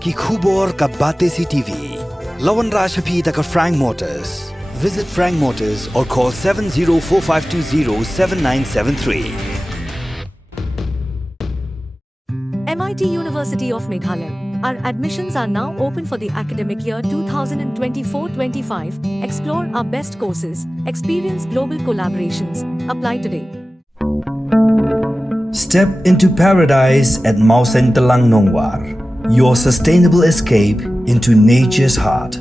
ki khubor ka bate CTV. Lawan Rashaphi taka Frank Motors. Visit Frank Motors or call 7045207973. MIT University of Meghalaya. Our admissions are now open for the academic year 2024-25. Explore our best courses, experience global collaborations. Apply today. Step into paradise at Mausen Telang Nongwar, your sustainable escape into nature's heart.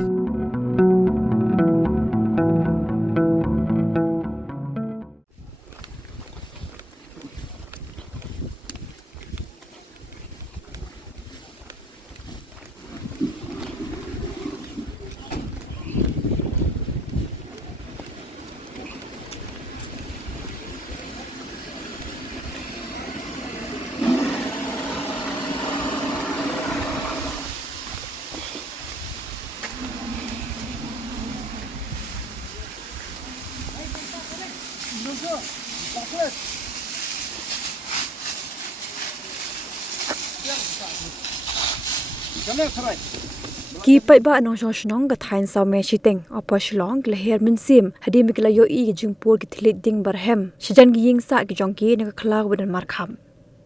Ki pai ba nong shong shnong ga thain saw me shiteng opa shlong le her min sim hadi mi kla yo I gi jingpur ki thilit ding barhem shijan gi ying sa gi jong ki ne khla wadan mar kham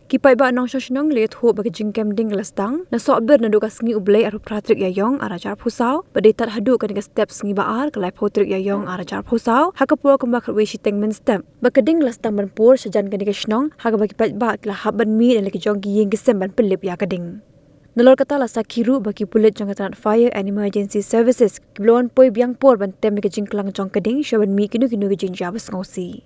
ki pai ba nong shong shnong le tho ba gi jingkem ding lastang na so ber na do ka sngi ublei aru pratrik ya yong ara jar phusau ba de tat hadu ka ga step sngi ba ar klai photrik ya yong ara jar phusau ha ka por ka ba khwe shiteng min step ba ka ding lastang ban por shijan ga ni ga shnong ha ga ba ki pai ba kla haban mi le ki jong gi ying gi sem ban pilip ya ka ding Nalor kata la sakiru bagi pulit jangatan fire and emergency services kiblon poi biang por ban tem ke jingklang jong keding shaban mi kinu ke jing jabas ngosi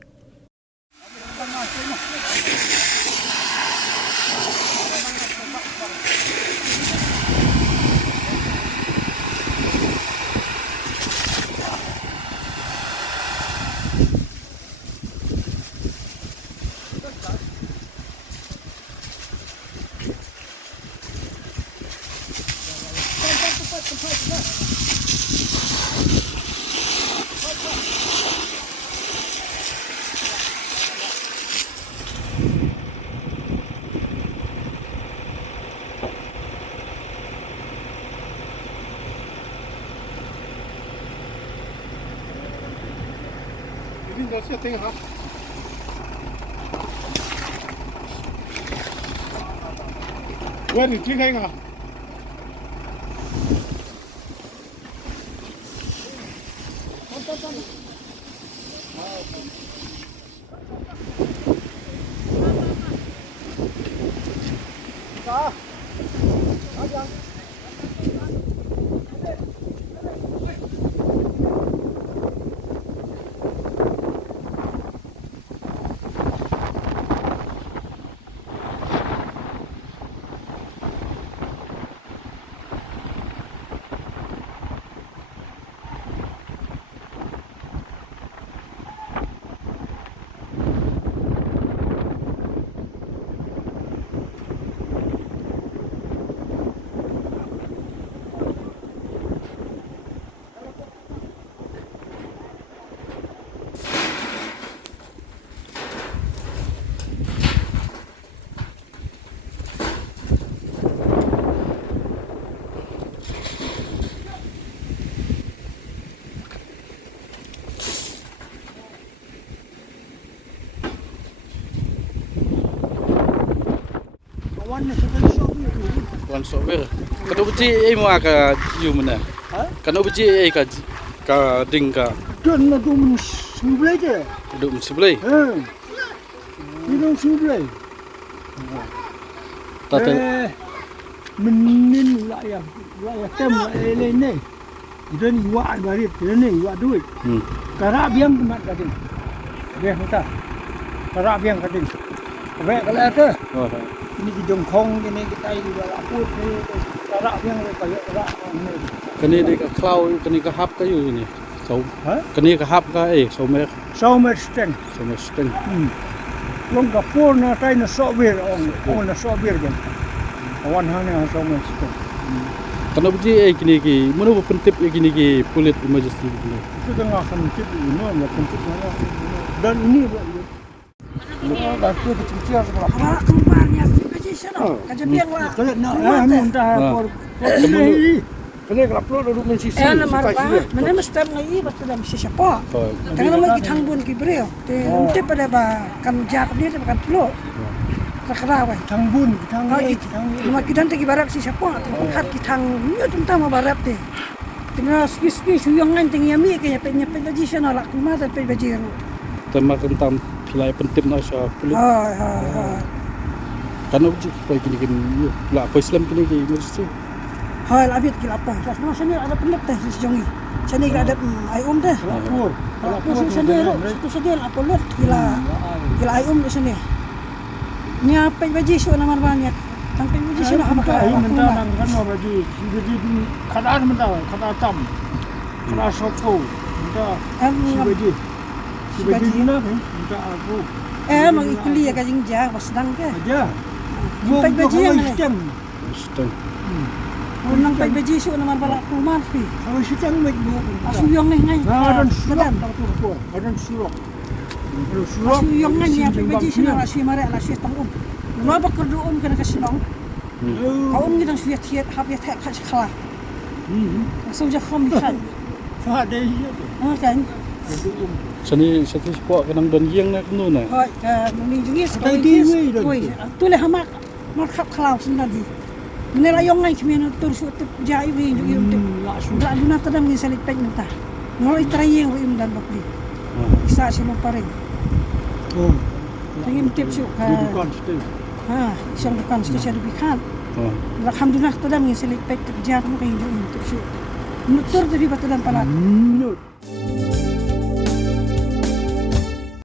Where did you hang on? One software. Kano biji ay mo ka human na. Kano biji ay ka ding ka. Doon na doon sublay je. Dum sebelah. Ini sublay. Tata Menin layak tem layak ni. Itu ni wak barit, itu ni wak duit. Karak biang kemat kading. Biang kita. Karak biang kading. Kayak kalau ada. Ini di Jongkong ini kita ini laput ni. Karak biang kayak karak ni. Kani ni ka cloud, kani ka hap ka yu ni. So, kani ka hap ka somer. Somer steng. Somer steng. Long kapur na tayo na sober on na sober gan. Awan hanya somer steng. Kano biji kini ki, mana pentip kini ki pulit emergency ni. Itu tengah pentip ini, nak pentip mana? Dan ini kecil-kecil sebelah. Kembarnya kerja sana, kerja biang lah. Kalau nak, muntah Kena kelap lo duduk mensisi. Nama marba, mana mesti ngai batu dalam siapa? Tengah nama kita hangbun kibreo, te pada ba kam jak dia kan lo. Terkera weh. Tangbun, Nama kita nanti kibarak siapa? Hat kita nyu tentang barat te. Tengah skis suyongan tinggi ami kaya penyepet baji sana lak rumah dan pe baji ru. Tema tentang pilai penting na siya pulit. Kano uji kau kini lah apa Islam kini emergency. Hai labit kila apa? Semua sini ada pendek teh si jongi. Sini ada ai teh. Lapor. Sini apa lot kila ai di sini. Ni apa baji so nama banyak. Sampai baji so apa Ay mentah nang kan baji. Jadi kadaan mentah, kada tam. Kada sopo. Mentah si baji. Si baji na kan? Mentah aku. Mang ikuli ya kajing jah wasdang ke. Aja. Sampai baji yang mana? Sistem. Nang pai baji so nama balak kumar pi. Kalau sitang mek bu. Asu yang ngai. Adan surak tak tu. Adan surak. Kalau surak. Asu yang ngai ya pai baji sini asu mare asu tangum. Nama bakar doom kena kasilong. Kau kita sudah tiat habis tak kalah. Asu jah kami kan. Fahad dia. Kan. Sani satu sport kanang don yang nak nu na. Hai ka muni jungi Pakai TV dah. Tu le hamak markap khalau sendiri. Menela yang ngai kemana terus tu jai we jungi tu. Dah duna tadam ngi salit pen mentah. Ngoi trayeng we dan bakli. Isa sino pareng. Oh. Tengim tip su ka. Bukan situ. Isang bukan situ saya dibikan. Alhamdulillah tadam ngi salit pen jah mo kay jungi tip su. Nutur dari batu dan palat.